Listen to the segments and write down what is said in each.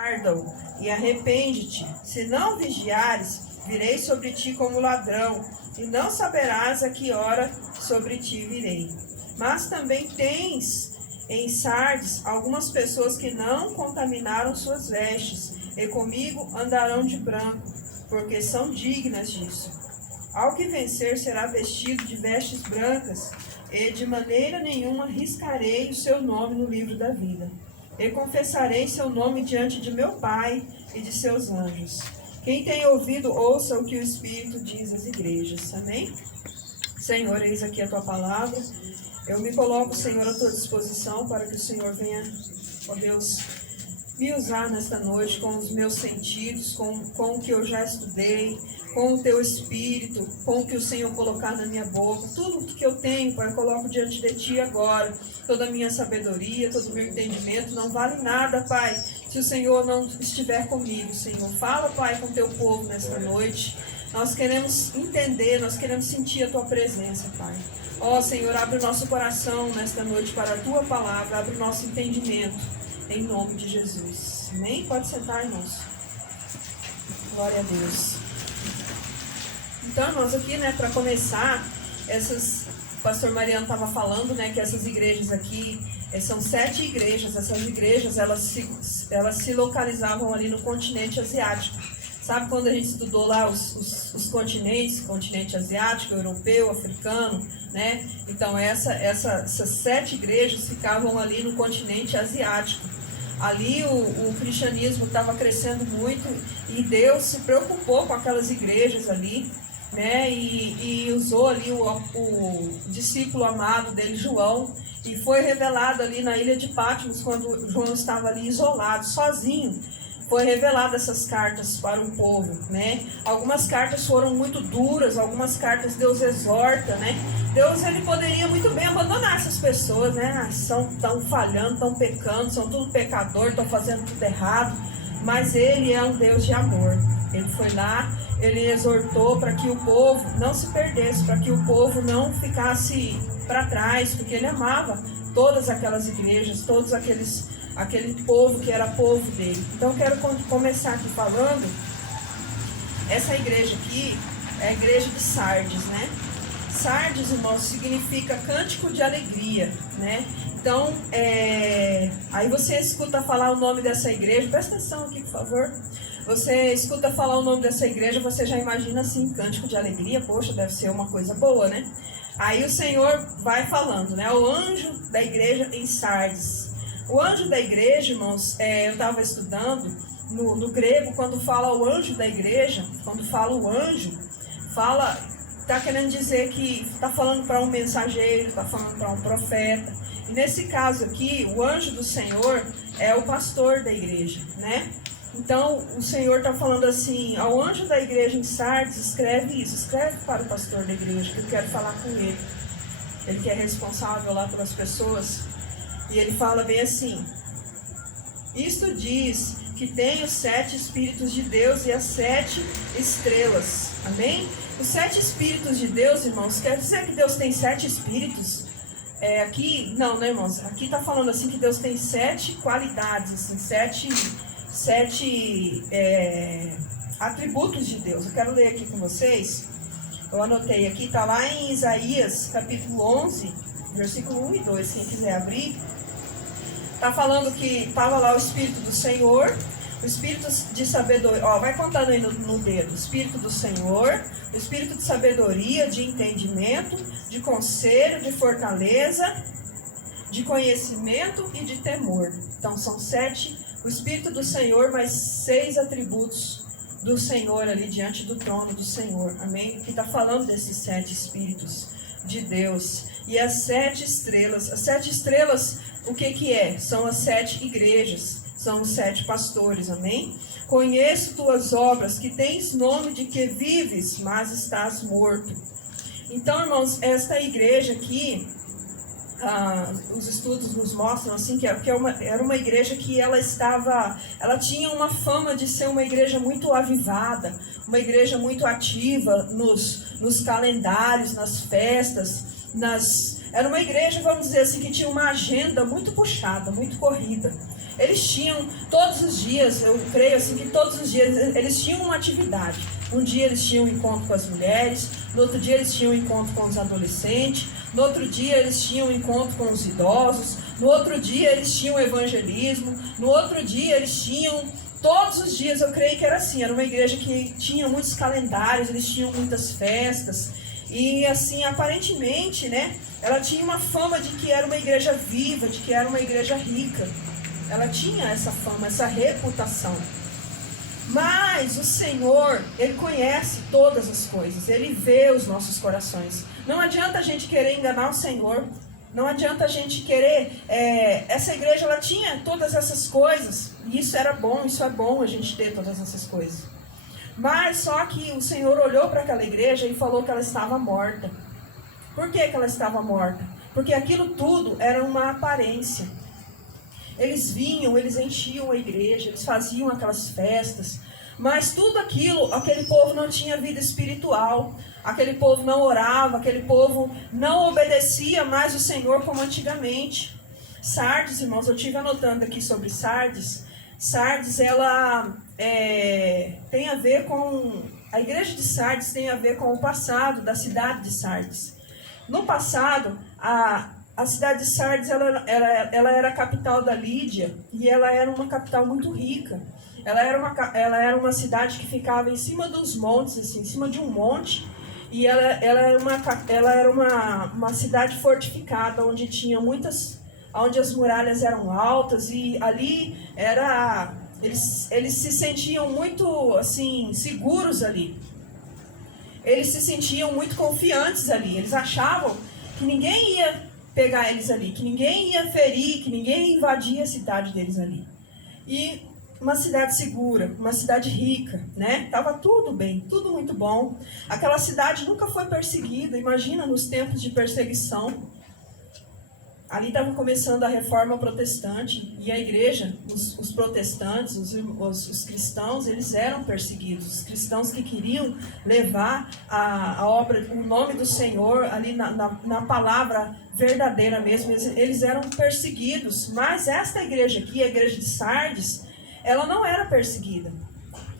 Guarda-o e arrepende-te. Se não vigiares, virei sobre ti como ladrão, e não saberás a que hora sobre ti virei. Mas também tens em Sardes algumas pessoas que não contaminaram suas vestes, e comigo andarão de branco, porque são dignas disso. Ao que vencer será vestido de vestes brancas, e de maneira nenhuma riscarei o seu nome no livro da vida. E confessarei seu nome diante de meu Pai e de seus anjos. Quem tem ouvido, ouça o que o Espírito diz às igrejas. Amém? Senhor, eis aqui a tua palavra. Eu me coloco, Senhor, à tua disposição para que o Senhor venha, ó Deus, me usar nesta noite com os meus sentidos, com o que eu já estudei, com o teu Espírito, com o que o Senhor colocar na minha boca. Tudo que eu tenho, Pai, eu coloco diante de ti agora. Toda a minha sabedoria, todo o meu entendimento não vale nada, Pai, se o Senhor não estiver comigo, Senhor. Fala, Pai, com o teu povo nesta noite. Nós queremos entender, nós queremos sentir a tua presença, Pai. Ó, Senhor, abre o nosso coração nesta noite para a tua palavra, abre o nosso entendimento, em nome de Jesus. Amém? Pode sentar, irmãos. Glória a Deus. Então, irmãos, aqui, né, para começar, o pastor Mariano estava falando, né, que essas igrejas aqui, são 7 igrejas. Essas igrejas, elas se localizavam ali no continente asiático. Sabe quando a gente estudou lá os continentes, continente asiático, europeu, africano, né? Então, essas 7 igrejas ficavam ali no continente asiático. Ali o cristianismo estava crescendo muito e Deus se preocupou com aquelas igrejas ali, né? E usou ali o discípulo amado dele, João, e foi revelado ali na ilha de Patmos, quando João estava ali isolado, sozinho. Foi revelado essas cartas para o povo, né? Algumas cartas foram muito duras, algumas cartas Deus exorta, né? Deus, ele poderia muito bem abandonar essas pessoas, né? Estão falhando, estão pecando, são tudo pecador, estão fazendo tudo errado. Mas ele é um Deus de amor. Ele foi lá, ele exortou para que o povo não se perdesse, para que o povo não ficasse para trás, porque ele amava todas aquelas igrejas, todos aquele povo que era povo dele. Então, eu quero começar aqui falando, essa igreja aqui é a igreja de Sardes, né? Sardes, irmãos, significa cântico de alegria, né? Então, aí você escuta falar o nome dessa igreja, presta atenção aqui, por favor. Você escuta falar o nome dessa igreja, você já imagina assim, cântico de alegria, poxa, deve ser uma coisa boa, né? Aí o Senhor vai falando, né? O anjo da igreja em Sardes. O anjo da igreja, irmãos, eu estava estudando, no grego, quando fala o anjo da igreja, quando fala o anjo, está querendo dizer que está falando para um mensageiro, está falando para um profeta. E nesse caso aqui, o anjo do Senhor é o pastor da igreja, né? Então, o Senhor está falando assim, ao anjo da igreja em Sardes, escreve isso, escreve para o pastor da igreja, que eu quero falar com ele. Ele que é responsável lá pelas pessoas. E ele fala bem assim, isto diz que tem os 7 Espíritos de Deus e as 7 estrelas. Amém? Os 7 Espíritos de Deus, irmãos, quer dizer que Deus tem 7 Espíritos? Aqui, não, né, irmãos? Aqui está falando assim que Deus tem 7 qualidades, assim, 7 atributos de Deus. Eu quero ler aqui com vocês. Eu anotei aqui, está lá em Isaías, capítulo 11, versículo 1 e 2, quem quiser abrir. Está falando que estava lá o Espírito do Senhor, o Espírito de sabedoria, vai contando aí no dedo, o Espírito do Senhor, o Espírito de sabedoria, de entendimento, de conselho, de fortaleza, de conhecimento e de temor. Então são 7, o Espírito do Senhor, mais 6 atributos do Senhor ali diante do trono do Senhor, amém? Que está falando desses 7 Espíritos de Deus. E as 7 estrelas, o que é? São as 7 igrejas, são os 7 pastores, amém? Conheço tuas obras, que tens nome de que vives, mas estás morto. Então, irmãos, esta igreja aqui, os estudos nos mostram assim que era uma igreja que ela tinha uma fama de ser uma igreja muito avivada, uma igreja muito ativa nos calendários, nas festas, era uma igreja, vamos dizer assim, que tinha uma agenda muito puxada, muito corrida. eles tinham todos os dias, eu creio assim que todos os dias eles tinham uma atividade. Um dia eles tinham um encontro com as mulheres, no outro dia eles tinham um encontro com os adolescentes, no outro dia eles tinham um encontro com os idosos, no outro dia eles tinham evangelismo, no outro dia eles tinham... Todos os dias, eu creio que era assim, era uma igreja que tinha muitos calendários, eles tinham muitas festas, e assim, aparentemente, né, ela tinha uma fama de que era uma igreja viva, de que era uma igreja rica. Ela tinha essa fama, essa reputação. Mas o Senhor, Ele conhece todas as coisas, Ele vê os nossos corações. Não adianta a gente querer enganar o Senhor. Não adianta a gente querer, essa igreja ela tinha todas essas coisas, e isso era bom, isso é bom a gente ter todas essas coisas. Mas só que o Senhor olhou para aquela igreja e falou que ela estava morta. Por que ela estava morta? Porque aquilo tudo era uma aparência. Eles vinham, eles enchiam a igreja, eles faziam aquelas festas, mas tudo aquilo, aquele povo não tinha vida espiritual. Aquele povo não orava, aquele povo não obedecia mais o Senhor como antigamente. Sardes, irmãos, eu estive anotando aqui sobre Sardes. Sardes, ela tem a ver com... A igreja de Sardes tem a ver com o passado da cidade de Sardes. No passado, a cidade de Sardes ela era a capital da Lídia, e ela era uma capital muito rica. Ela era uma cidade que ficava em cima dos montes, assim, em cima de um monte. E ela era uma cidade fortificada, onde tinha onde as muralhas eram altas, e ali eles se sentiam muito assim, seguros ali. Eles se sentiam muito confiantes ali. Eles achavam que ninguém ia pegar eles ali, que ninguém ia ferir, que ninguém ia invadir a cidade deles ali. E uma cidade segura, uma cidade rica, né? Tava tudo bem, tudo muito bom. Aquela cidade nunca foi perseguida. Imagina nos tempos de perseguição. Ali estava começando a reforma protestante, e a igreja, os protestantes, os cristãos, eles eram perseguidos. Os cristãos que queriam levar a obra, o nome do Senhor ali na palavra verdadeira mesmo, eles eram perseguidos. Mas esta igreja aqui, a igreja de Sardes, ela não era perseguida.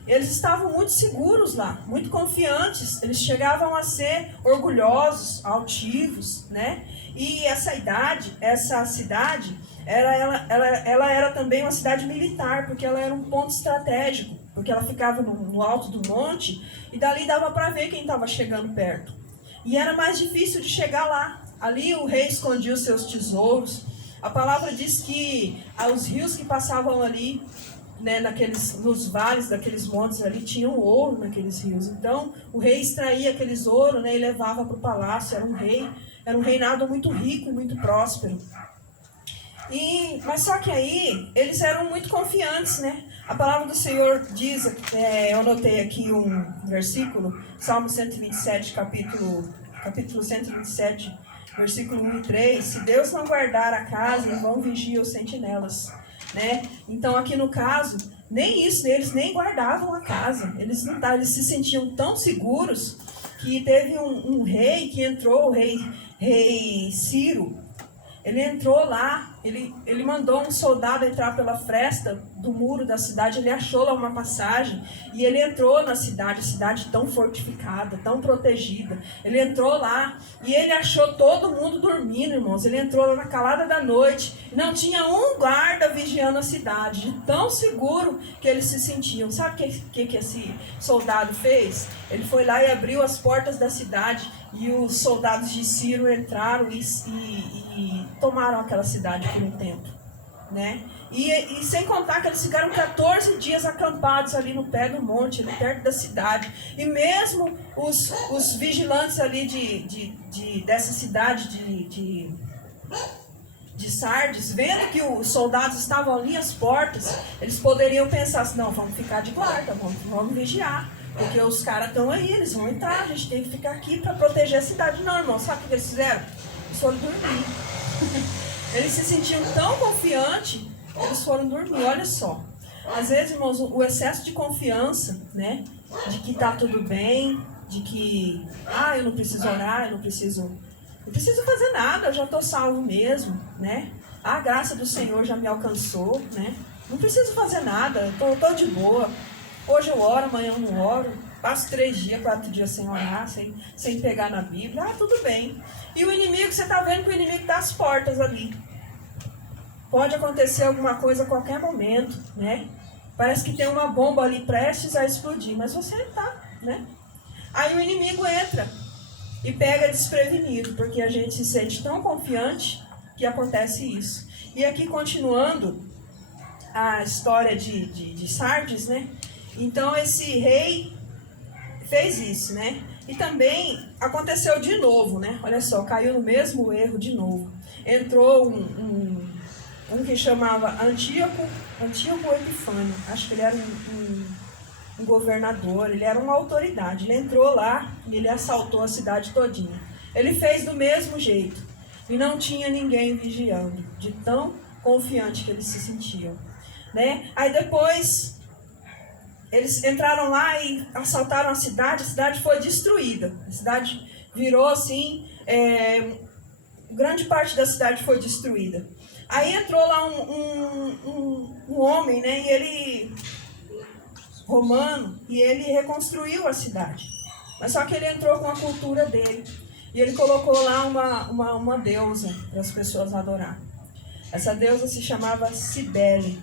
Eles estavam muito seguros lá, muito confiantes. Eles chegavam a ser orgulhosos, altivos, né? E essa cidade, ela era também uma cidade militar, porque ela era um ponto estratégico, porque ela ficava no alto do monte, e dali dava para ver quem estava chegando perto. E era mais difícil de chegar lá. Ali o rei escondia os seus tesouros. A palavra diz que os rios que passavam ali, né, nos vales daqueles montes ali, tinham ouro naqueles rios. Então o rei extraía aqueles ouro, né, e levava para o palácio. Era um reinado muito rico e muito próspero. Mas só que aí eles eram muito confiantes, né? A palavra do Senhor diz, eu anotei aqui um versículo, Salmo 127, capítulo 127, versículo 1 e 3. Se Deus não guardar a casa, em vão vigiam os sentinelas, né? Então aqui no caso, nem isso, eles nem guardavam a casa. Eles se sentiam tão seguros que teve um rei que entrou, o rei Ciro. Ele entrou lá, ele mandou um soldado entrar pela fresta do muro da cidade. Ele achou lá uma passagem e ele entrou na cidade, a cidade tão fortificada, tão protegida. Ele entrou lá e ele achou todo mundo dormindo, irmãos. Ele entrou lá na calada da noite e não tinha um guarda vigiando a cidade, de tão seguro que eles se sentiam. Sabe o que esse soldado fez? Ele foi lá e abriu as portas da cidade, e os soldados de Ciro entraram e tomaram aquela cidade por um tempo, né? E sem contar que eles ficaram 14 dias acampados ali no pé do monte, ali perto da cidade. E mesmo os vigilantes ali dessa cidade de Sardes, vendo que os soldados estavam ali às portas, eles poderiam pensar assim: não, vamos ficar de guarda, vamos vigiar, porque os caras estão aí, eles vão entrar, a gente tem que ficar aqui para proteger a cidade. Não, irmão, sabe o que eles fizeram? Eles foram dormir. Eles se sentiam tão confiantes, eles foram dormir. Olha só, às vezes, irmãos, o excesso de confiança, né, de que está tudo bem, de que eu não preciso orar, eu não preciso fazer nada, eu já estou salvo mesmo, né? A graça do Senhor já me alcançou, né? Não preciso fazer nada, eu tô de boa. Hoje eu oro, amanhã eu não oro. Passo 3 dias, 4 dias sem orar, sem pegar na Bíblia. Ah, tudo bem. E o inimigo, você está vendo que o inimigo está às portas ali. Pode acontecer alguma coisa a qualquer momento, né? Parece que tem uma bomba ali prestes a explodir, mas você está, né? Aí o inimigo entra e pega desprevenido, porque a gente se sente tão confiante que acontece isso. E aqui, continuando a história de Sardes, né? Então, esse rei fez isso, né? E também aconteceu de novo, né? Olha só, caiu no mesmo erro de novo. Entrou um que chamava Antíoco Epifânio. Acho que ele era um governador, ele era uma autoridade. Ele entrou lá e ele assaltou a cidade todinha. Ele fez do mesmo jeito. E não tinha ninguém vigiando, de tão confiante que eles se sentiam, né? Aí depois eles entraram lá e assaltaram a cidade foi destruída. A cidade virou assim, grande parte da cidade foi destruída. Aí entrou lá um homem, né, romano, e ele reconstruiu a cidade. Mas só que ele entrou com a cultura dele. E ele colocou lá uma deusa para as pessoas adorar. Essa deusa se chamava Cibele.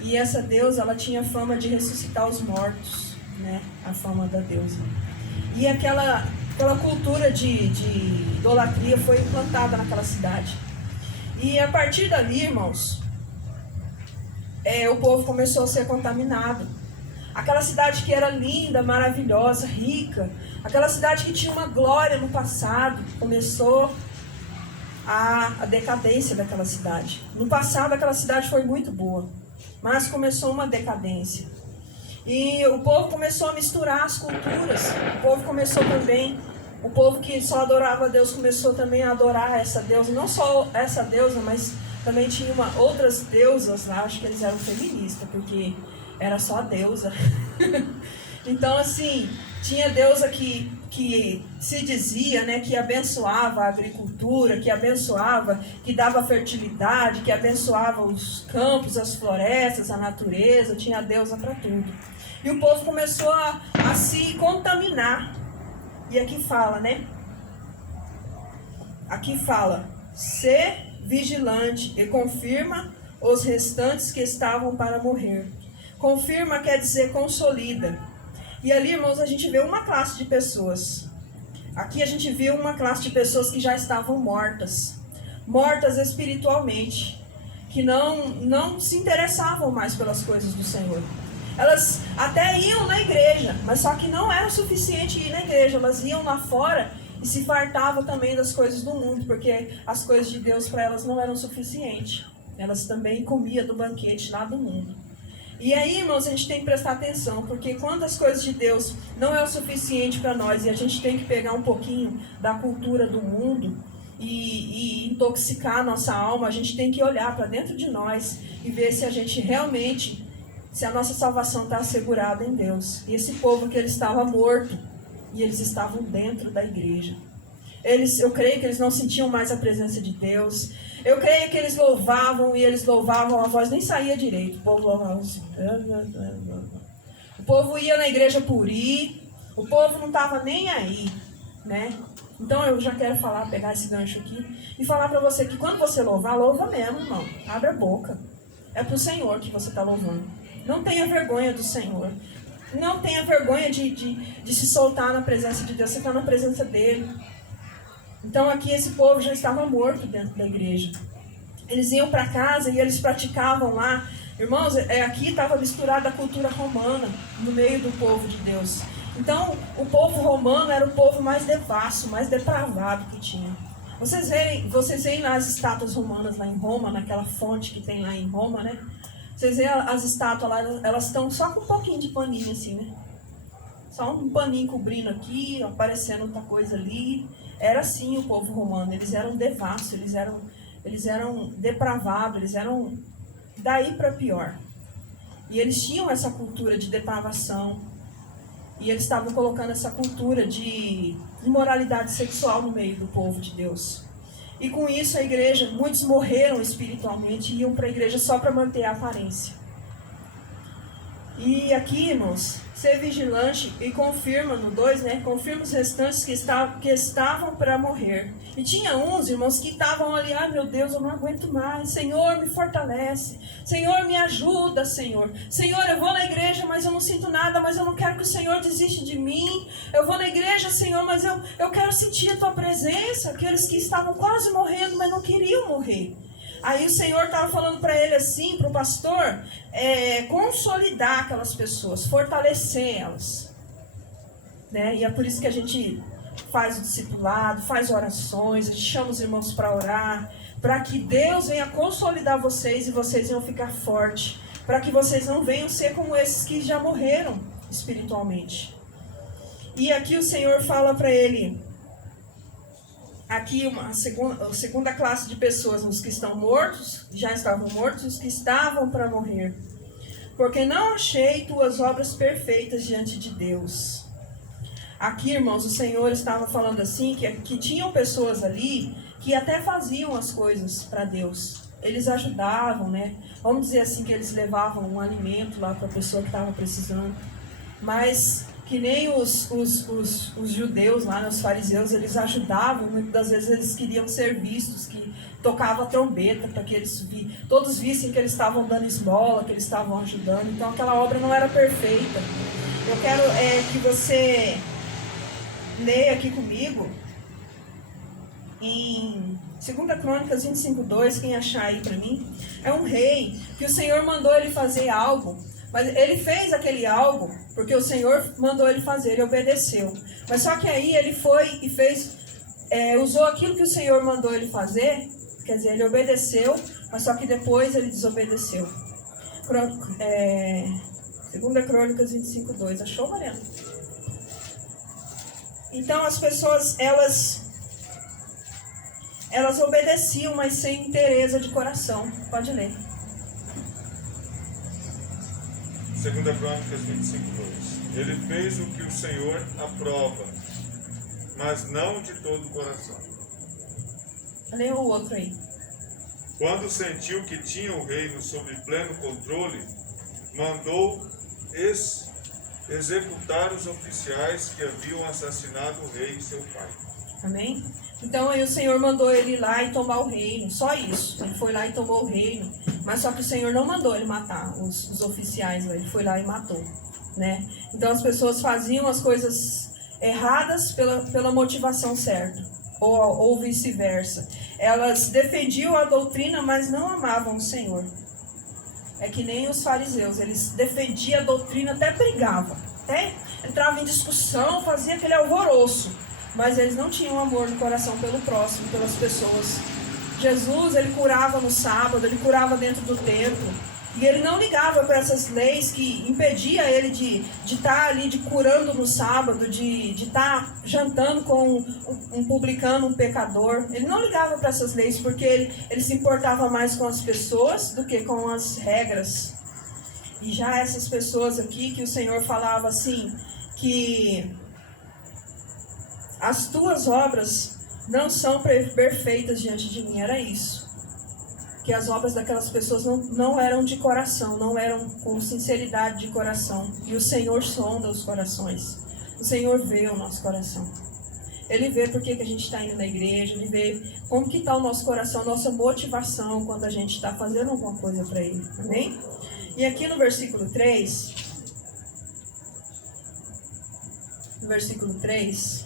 E essa deusa, ela tinha fama de ressuscitar os mortos, né? A fama da deusa. E aquela cultura de idolatria foi implantada naquela cidade. E a partir dali, irmãos, o povo começou a ser contaminado. Aquela cidade que era linda, maravilhosa, rica, aquela cidade que tinha uma glória no passado, começou a decadência daquela cidade. No passado, aquela cidade foi muito boa, mas começou uma decadência. E o povo começou a misturar as culturas. O povo começou também, o povo que só adorava a Deus começou também a adorar essa deusa. Não só essa deusa, mas também tinha outras deusas lá. Acho que eles eram feministas, porque era só a deusa. Então, assim, tinha deusa que se dizia, né, que abençoava a agricultura, que abençoava, que dava fertilidade, que abençoava os campos, as florestas, a natureza. Tinha a deusa para tudo. E o povo começou a se contaminar. E aqui fala, né? Aqui fala, ser vigilante e confirma os restantes que estavam para morrer. Confirma quer dizer consolida. E ali, irmãos, a gente vê uma classe de pessoas. Aqui a gente viu uma classe de pessoas que já estavam mortas. Mortas espiritualmente. Que não se interessavam mais pelas coisas do Senhor. Elas até iam na igreja, mas só que não era o suficiente ir na igreja. Elas iam lá fora e se fartavam também das coisas do mundo, porque as coisas de Deus para elas não eram suficientes. Elas também comiam do banquete lá do mundo. E aí, irmãos, a gente tem que prestar atenção, porque quando as coisas de Deus não é o suficiente para nós e a gente tem que pegar um pouquinho da cultura do mundo e intoxicar a nossa alma, a gente tem que olhar para dentro de nós e ver se a gente realmente, se a nossa salvação está assegurada em Deus. E esse povo que ele estava morto e eles estavam dentro da igreja. Eu creio que eles não sentiam mais a presença de Deus. Eu creio que eles louvavam e eles louvavam, a voz nem saía direito. O povo louvava assim. O povo ia na igreja por ir. O povo não estava nem aí, né? Então eu já quero pegar esse gancho aqui e falar para você que quando você louvar, louva mesmo, irmão. Abre a boca. É para o Senhor que você está louvando. Não tenha vergonha do Senhor. Não tenha vergonha de se soltar na presença de Deus. Você está na presença dele. Então aqui esse povo já estava morto dentro da igreja. Eles iam para casa e eles praticavam lá. Irmãos, aqui estava misturada a cultura romana no meio do povo de Deus. Então o povo romano era o povo mais devasso, mais depravado que tinha. Vocês veem lá as estátuas romanas lá em Roma, naquela fonte que tem lá em Roma, né? Vocês veem as estátuas lá, elas estão só com um pouquinho de paninho assim, né? Só um paninho cobrindo aqui, aparecendo outra coisa ali. Era assim o povo romano, eles eram devassos, eles eram depravados, eles eram daí para pior. E eles tinham essa cultura de depravação, e eles estavam colocando essa cultura de imoralidade sexual no meio do povo de Deus. E com isso a igreja, muitos morreram espiritualmente e iam para a igreja só para manter a aparência. E aqui, irmãos, ser vigilante e confirma no 2, né? Confirma os restantes que estavam para morrer. E tinha uns, irmãos, que estavam ali, ai meu Deus, eu não aguento mais. Senhor, me fortalece. Senhor, me ajuda, Senhor. Senhor, eu vou na igreja, mas eu não sinto nada, mas eu não quero que o Senhor desista de mim. Eu vou na igreja, Senhor, mas eu quero sentir a tua presença. Aqueles que estavam quase morrendo, mas não queriam morrer. Aí o Senhor estava falando para ele assim, para o pastor, consolidar aquelas pessoas, fortalecer elas. Né? E é por isso que a gente faz o discipulado, faz orações, a gente chama os irmãos para orar, para que Deus venha consolidar vocês e vocês venham ficar fortes, para que vocês não venham ser como esses que já morreram espiritualmente. E aqui o Senhor fala para ele... Aqui a segunda classe de pessoas, os que estão mortos, já estavam mortos, os que estavam para morrer. Porque não achei tuas obras perfeitas diante de Deus. Aqui, irmãos, o Senhor estava falando assim, que tinham pessoas ali que até faziam as coisas para Deus. Eles ajudavam, né? Vamos dizer assim, que eles levavam um alimento lá para a pessoa que estava precisando. Mas... que nem os judeus lá, os fariseus, eles ajudavam, muitas das vezes eles queriam ser vistos, que tocava a trombeta para que todos vissem que eles estavam dando esmola, que eles estavam ajudando. Então aquela obra não era perfeita. Eu quero que você leia aqui comigo em 2 Crônicas 25:2, quem achar aí para mim. É um rei que o Senhor mandou ele fazer algo. Mas ele fez aquele algo porque o Senhor mandou ele fazer, ele obedeceu. Mas só que aí ele foi e fez, usou aquilo que o Senhor mandou ele fazer, quer dizer, ele obedeceu, mas só que depois ele desobedeceu. 2 Crônicas 25:2, achou, Mariana? Então as pessoas, elas obedeciam, mas sem interesse de coração. Pode ler. 2 Crônicas 25:2. Ele fez o que o Senhor aprova, mas não de todo o coração. Lê o outro aí. Quando sentiu que tinha o reino sob pleno controle, mandou executar os oficiais que haviam assassinado o rei, seu pai. Amém? Então aí o Senhor mandou ele ir lá e tomar o reino, só isso. Ele foi lá e tomou o reino, mas só que o Senhor não mandou ele matar os oficiais, ele foi lá e matou, né? Então as pessoas faziam as coisas erradas pela motivação certa, ou vice-versa. Elas defendiam a doutrina, mas não amavam o Senhor. É que nem os fariseus, eles defendiam a doutrina, até brigavam, até entravam em discussão, faziam aquele alvoroço. Mas eles não tinham amor no coração pelo próximo, pelas pessoas. Jesus, ele curava no sábado, ele curava dentro do templo. E ele não ligava para essas leis que impedia ele de estar ali curando no sábado, de estar jantando com um publicano, um pecador. Ele não ligava para essas leis porque ele se importava mais com as pessoas do que com as regras. E já essas pessoas aqui que o Senhor falava assim, que... as tuas obras não são perfeitas diante de mim, era isso. Que as obras daquelas pessoas não eram de coração, não eram com sinceridade de coração. E o Senhor sonda os corações. O Senhor vê o nosso coração. Ele vê por que a gente está indo na igreja, ele vê como que está o nosso coração, a nossa motivação quando a gente está fazendo alguma coisa para Ele. Amém? E aqui no versículo 3... no versículo 3...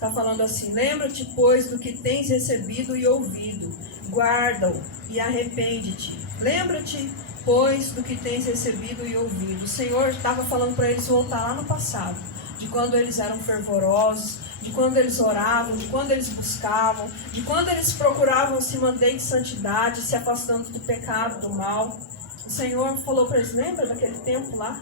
está falando assim: lembra-te, pois, do que tens recebido e ouvido, guarda-o e arrepende-te. Lembra-te, pois, do que tens recebido e ouvido. O Senhor estava falando para eles voltar lá no passado, de quando eles eram fervorosos, de quando eles oravam, de quando eles buscavam, de quando eles procuravam se manter em santidade, se afastando do pecado, do mal. O Senhor falou para eles: lembra daquele tempo lá?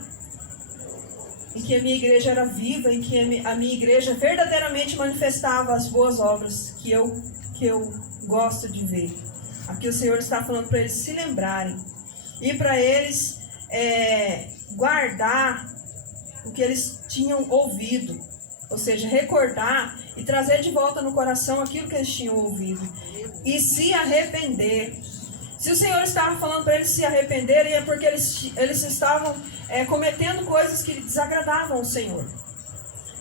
Em que a minha igreja era viva, em que a minha igreja verdadeiramente manifestava as boas obras que eu gosto de ver. Aqui o Senhor está falando para eles se lembrarem. E para eles guardar o que eles tinham ouvido. Ou seja, recordar e trazer de volta no coração aquilo que eles tinham ouvido. E se arrepender. Se o Senhor estava falando para eles se arrependerem, é porque eles estavam cometendo coisas que desagradavam o Senhor.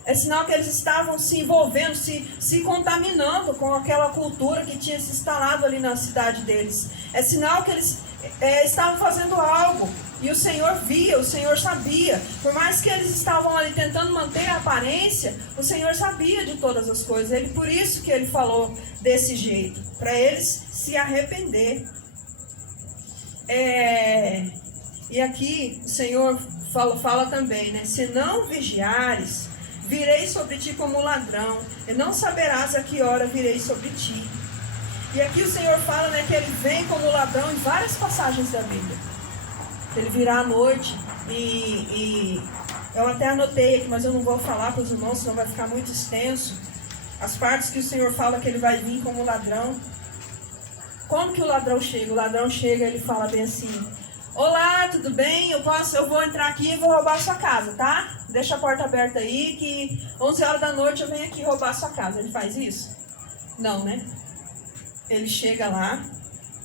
É sinal que eles estavam se envolvendo, se contaminando com aquela cultura que tinha se instalado ali na cidade deles. É sinal que eles estavam fazendo algo. E o Senhor via, o Senhor sabia. Por mais que eles estavam ali tentando manter a aparência, o Senhor sabia de todas as coisas. Por isso que ele falou desse jeito, para eles se arrepender. E aqui o Senhor fala também, né? Se não vigiares, virei sobre ti como ladrão, e não saberás a que hora virei sobre ti. E aqui o Senhor fala, né, que ele vem como ladrão em várias passagens da Bíblia. Ele virá à noite e eu até anotei aqui, mas eu não vou falar para os irmãos, senão vai ficar muito extenso. As partes que o Senhor fala que ele vai vir como ladrão. Como que o ladrão chega? O ladrão chega e ele fala bem assim: olá, tudo bem? Eu vou entrar aqui e vou roubar a sua casa, tá? Deixa a porta aberta aí que 11 horas da noite eu venho aqui roubar a sua casa. Ele faz isso? Não, né? Ele chega lá,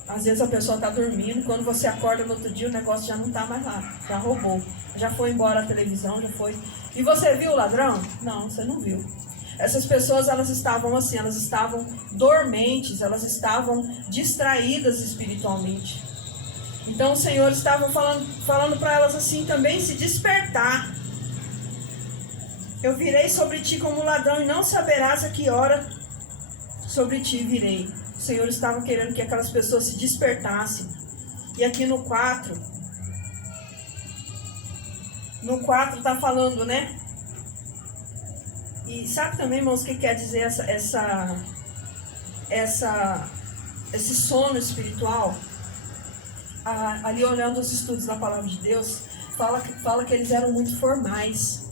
às vezes a pessoa está dormindo, quando você acorda no outro dia o negócio já não está mais lá, já roubou, já foi embora a televisão, já foi. E você viu o ladrão? Não, você não viu. Essas pessoas, elas estavam assim, elas estavam dormentes, elas estavam distraídas espiritualmente. Então o Senhor estava falando para elas assim também, se despertar. Eu virei sobre ti como ladrão e não saberás a que hora sobre ti virei. O Senhor estava querendo que aquelas pessoas se despertassem. E aqui no 4 está falando, né? E sabe também, irmãos, o que quer dizer esse sono espiritual? Ali olhando os estudos da palavra de Deus, fala que eles eram muito formais.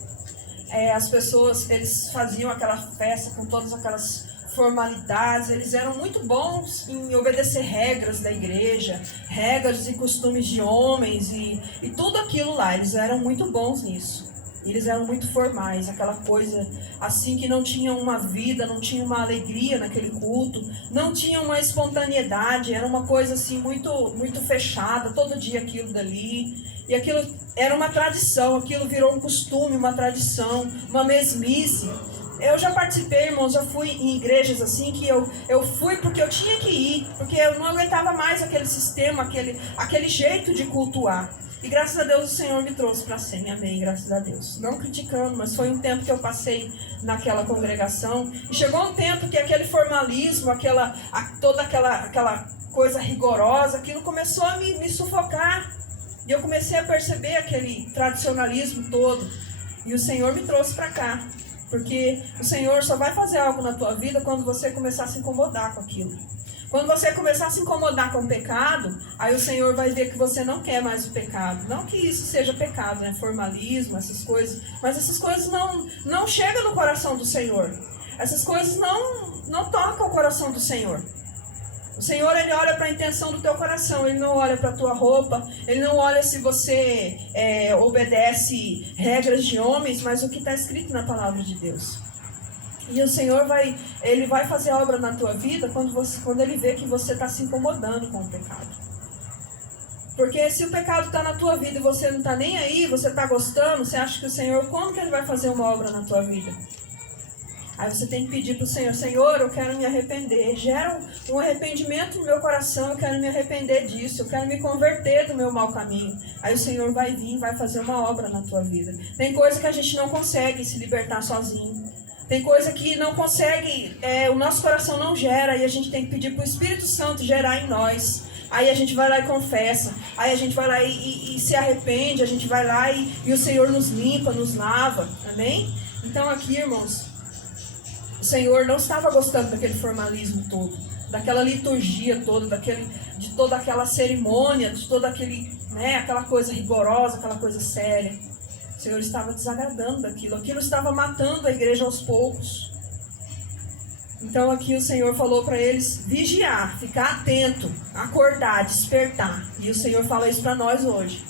As pessoas, eles faziam aquela festa com todas aquelas formalidades, eles eram muito bons em obedecer regras da igreja, regras e costumes de homens e tudo aquilo lá, eles eram muito bons nisso. Eles eram muito formais, aquela coisa assim que não tinha uma vida, não tinha uma alegria naquele culto, não tinha uma espontaneidade, era uma coisa assim muito, muito fechada, todo dia aquilo dali. E aquilo era uma tradição, aquilo virou um costume, uma tradição, uma mesmice. Eu já participei, irmãos, já fui em igrejas assim que eu fui porque eu tinha que ir, porque eu não aguentava mais aquele sistema, aquele jeito de cultuar. E graças a Deus o Senhor me trouxe para a SEM, amém, graças a Deus. Não criticando, mas foi um tempo que eu passei naquela congregação. E chegou um tempo que aquele formalismo, toda aquela coisa rigorosa, aquilo começou a me sufocar. E eu comecei a perceber aquele tradicionalismo todo. E o Senhor me trouxe para cá. Porque o Senhor só vai fazer algo na tua vida quando você começar a se incomodar com aquilo. Quando você começar a se incomodar com o pecado, aí o Senhor vai ver que você não quer mais o pecado. Não que isso seja pecado, né? Formalismo, essas coisas. Mas essas coisas não chegam no coração do Senhor. Essas coisas não tocam o coração do Senhor. O Senhor, Ele olha para a intenção do teu coração. Ele não olha para a tua roupa. Ele não olha se você obedece regras de homens, mas o que está escrito na palavra de Deus. E o Senhor Ele vai fazer obra na tua vida quando Ele vê que você está se incomodando com o pecado. Porque se o pecado está na tua vida e você não está nem aí, você está gostando, você acha que o Senhor, como que Ele vai fazer uma obra na tua vida? Aí você tem que pedir para o Senhor: Senhor, eu quero me arrepender. Gera um arrependimento no meu coração, eu quero me arrepender disso, eu quero me converter do meu mau caminho. Aí o Senhor vai vir e vai fazer uma obra na tua vida. Tem coisa que a gente não consegue se libertar sozinho. Tem coisa que não consegue, o nosso coração não gera, e a gente tem que pedir para o Espírito Santo gerar em nós. Aí a gente vai lá e confessa, aí a gente vai lá e se arrepende, a gente vai lá e o Senhor nos limpa, nos lava, amém? Então aqui, irmãos, o Senhor não estava gostando daquele formalismo todo, daquela liturgia toda, de toda aquela cerimônia, de toda aquela coisa rigorosa, aquela coisa séria. O Senhor estava desagradando daquilo. Aquilo estava matando a igreja aos poucos. Então aqui o Senhor falou para eles vigiar, ficar atento, acordar, despertar. E o Senhor fala isso para nós hoje.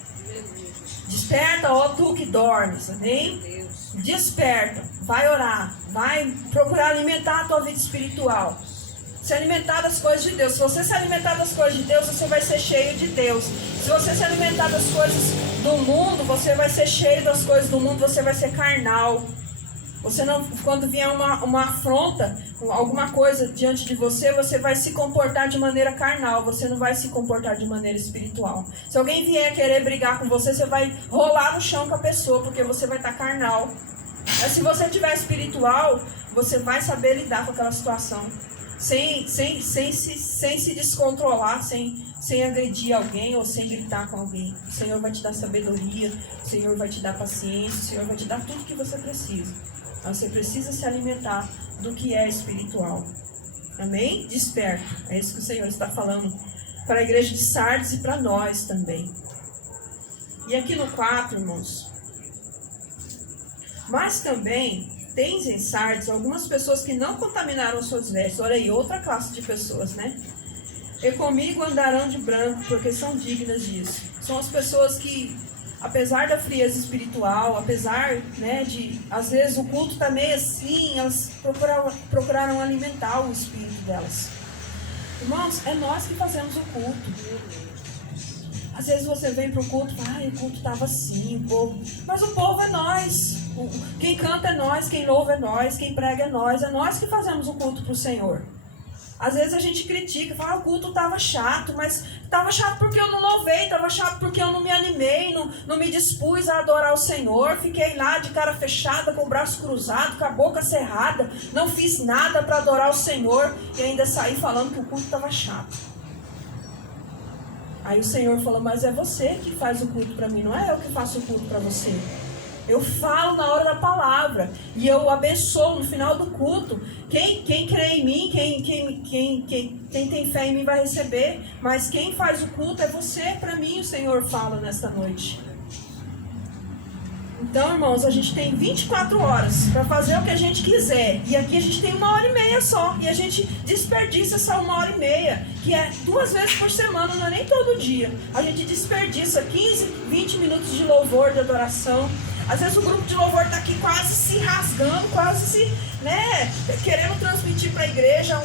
Desperta, ó tu que dormes, amém? Desperta. vai orar, vai procurar alimentar a tua vida espiritual. Se alimentar das coisas de Deus. Se você se alimentar das coisas de Deus, você vai ser cheio de Deus. Se você se alimentar das coisas do mundo, você vai ser cheio das coisas do mundo, você vai ser carnal. Você não, quando vier uma afronta, alguma coisa diante de você, você vai se comportar de maneira carnal, você não vai se comportar de maneira espiritual. Se alguém vier querer brigar com você, você vai rolar no chão com a pessoa, porque você vai estar carnal. Mas se você estiver espiritual, você vai saber lidar com aquela situação. Sem se descontrolar, sem agredir alguém ou sem gritar com alguém. O Senhor vai te dar sabedoria, o Senhor vai te dar paciência, o Senhor vai te dar tudo que você precisa. Mas você precisa se alimentar do que é espiritual. Amém? Desperta. É isso que o Senhor está falando para a igreja de Sardes e para nós também. E aqui no 4, irmãos. Mas também tens em Sardes algumas pessoas que não contaminaram suas vestes. Olha aí, outra classe de pessoas, né? E comigo andarão de branco, porque são dignas disso. São as pessoas que, apesar da frieza espiritual, apesar, né, de, às vezes o culto está meio assim, elas procuraram alimentar o espírito delas. Irmãos, é nós que fazemos o culto. Às vezes você vem para o culto e fala, o culto estava assim, o povo. Mas o povo é nós. Quem canta é nós, quem louva é nós, quem prega é nós que fazemos o culto para o Senhor. Às vezes a gente critica, fala, o culto estava chato, mas estava chato porque eu não louvei, estava chato porque eu não me animei, não me dispus a adorar o Senhor, fiquei lá de cara fechada, com o braço cruzado, com a boca cerrada, não fiz nada para adorar o Senhor e ainda saí falando que o culto estava chato. Aí o Senhor falou, mas é você que faz o culto para mim, não é eu que faço o culto para você. Eu falo na hora da palavra e eu abençoo no final do culto. Quem crê em mim, quem tem fé em mim vai receber. Mas quem faz o culto é você, para mim, o Senhor fala nesta noite. Então, irmãos, a gente tem 24 horas para fazer o que a gente quiser. E aqui a gente tem 1h30 só. E a gente desperdiça essa 1h30, que é 2 vezes por semana, não é nem todo dia. A gente desperdiça 15, 20 minutos de louvor, de adoração. Às vezes o grupo de louvor está aqui quase se rasgando, quase se, né, querendo transmitir para a igreja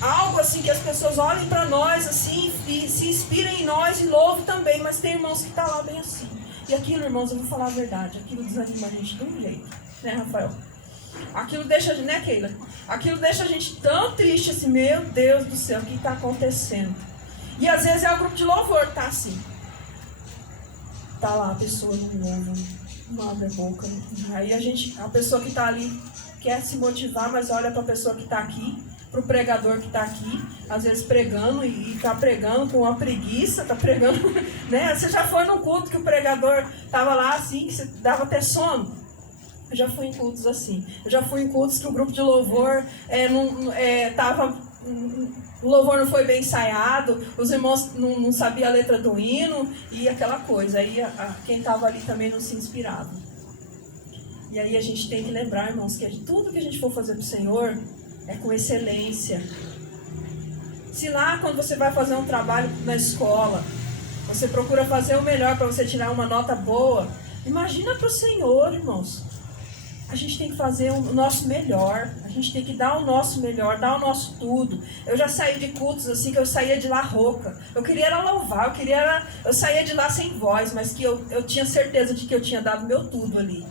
algo assim que as pessoas olhem para nós assim e se inspirem em nós e louvem também. Mas tem irmãos que estão lá bem assim. E aquilo, irmãos, eu vou falar a verdade, aquilo desanima a gente de um jeito, né, Rafael? Aquilo deixa, né, Keila? Aquilo deixa a gente tão triste assim, meu Deus do céu, o que está acontecendo? E às vezes é o grupo de louvor, tá assim. Tá lá, a pessoa não louva, não abre a boca. Aí a pessoa que está ali quer se motivar, mas olha para a pessoa que está aqui, para o pregador que está aqui, às vezes pregando e está pregando com uma preguiça, está pregando, né? Você já foi num culto que o pregador estava lá assim, que você dava até sono? Eu já fui em cultos assim. Eu já fui em cultos que o grupo de louvor o louvor não foi bem ensaiado, os irmãos não sabiam a letra do hino e aquela coisa. Aí quem estava ali também não se inspirava. E aí a gente tem que lembrar, irmãos, que tudo que a gente for fazer para o Senhor é com excelência. Se lá, quando você vai fazer um trabalho na escola, você procura fazer o melhor para você tirar uma nota boa, imagina para o Senhor, irmãos. A gente tem que fazer o nosso melhor, a gente tem que dar o nosso melhor, dar o nosso tudo. Eu já saí de cultos assim, que eu saía de lá rouca. Eu queria era louvar, eu saía de lá sem voz, mas que eu tinha certeza de que eu tinha dado meu tudo ali.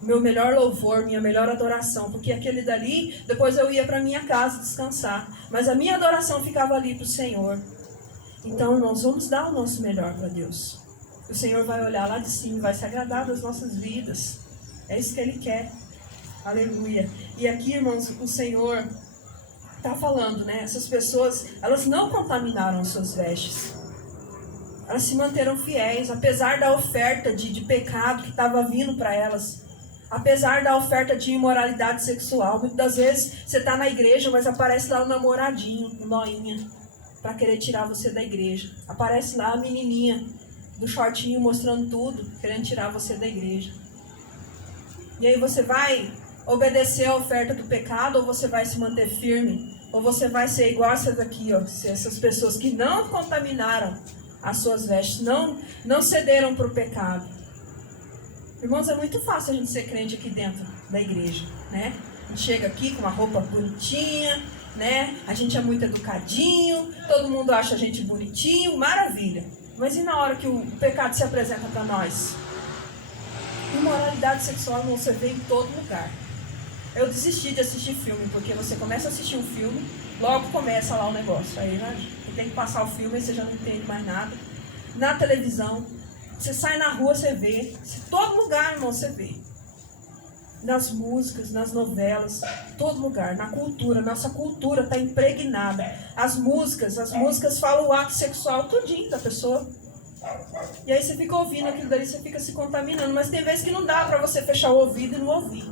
Meu melhor louvor, minha melhor adoração, porque aquele dali, depois eu ia para minha casa descansar, mas a minha adoração ficava ali para o Senhor. Então nós vamos dar o nosso melhor para Deus. O Senhor vai olhar lá de cima, vai se agradar das nossas vidas. É isso que Ele quer. Aleluia. E aqui, irmãos, o Senhor está falando, né? Essas pessoas, elas não contaminaram as suas vestes. Elas se manteram fiéis, apesar da oferta de pecado que estava vindo para elas. Apesar da oferta de imoralidade sexual. Muitas das vezes você está na igreja, mas aparece lá o namoradinho, o noinha, para querer tirar você da igreja. Aparece lá a menininha do shortinho mostrando tudo, querendo tirar você da igreja. E aí você vai obedecer a oferta do pecado, ou você vai se manter firme, ou você vai ser igual essas aqui, ó, essas pessoas que não contaminaram as suas vestes, não cederam para o pecado. Irmãos, é muito fácil a gente ser crente aqui dentro. da igreja, né? A gente chega aqui com uma roupa bonitinha, né? A gente é muito educadinho, todo mundo acha a gente bonitinho, maravilha. Mas e na hora que o pecado se apresenta para nós? Imoralidade sexual, irmão, você vê em todo lugar. Eu desisti de assistir filme, porque você começa a assistir um filme, logo começa lá o negócio. Aí você tem que passar o filme e você já não entende mais nada. Na televisão, você sai na rua, você vê. Em todo lugar, irmão, você vê. Nas músicas, nas novelas, todo lugar, na cultura. Nossa cultura está impregnada. As músicas falam o ato sexual tudinho da pessoa. E aí você fica ouvindo aquilo dali, você fica se contaminando. Mas tem vezes que não dá para você fechar o ouvido e não ouvir.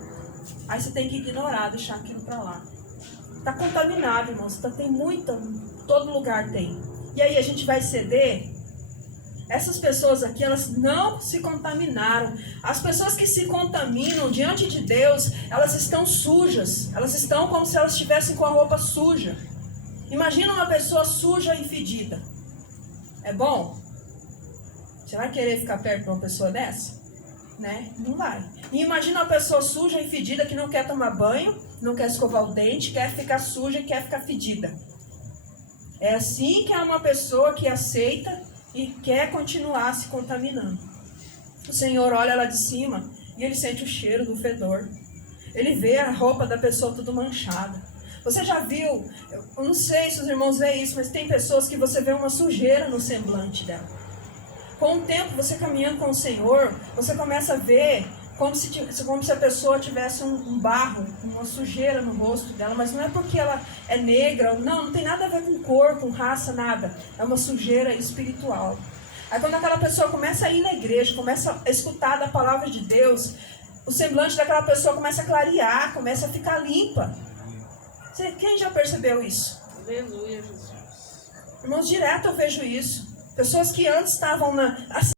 Aí você tem que ignorar, deixar aquilo para lá. Está contaminado, irmão. Tem muita, todo lugar tem. E aí a gente vai ceder. Essas pessoas aqui, elas não se contaminaram. As pessoas que se contaminam diante de Deus, elas estão sujas. Elas estão como se elas estivessem com a roupa suja. Imagina uma pessoa suja e fedida. É bom? Você vai querer ficar perto de uma pessoa dessa? Né? Não vai. E imagina uma pessoa suja e fedida que não quer tomar banho, não quer escovar o dente, quer ficar suja e quer ficar fedida. É assim que é uma pessoa que aceita e quer continuar se contaminando. O Senhor olha lá de cima e ele sente o cheiro do fedor. Ele vê a roupa da pessoa tudo manchada. Você já viu, eu não sei se os irmãos veem isso, mas tem pessoas que você vê uma sujeira no semblante dela. Com o tempo, você caminhando com o Senhor, você começa a ver como se a pessoa tivesse um barro, uma sujeira no rosto dela, mas não é porque ela é negra, não tem nada a ver com cor, com raça, nada. É uma sujeira espiritual. Aí quando aquela pessoa começa a ir na igreja, começa a escutar da palavra de Deus, o semblante daquela pessoa começa a clarear, começa a ficar limpa. Quem já percebeu isso? Aleluia, Jesus. Irmãos, direto eu vejo isso. Pessoas que antes estavam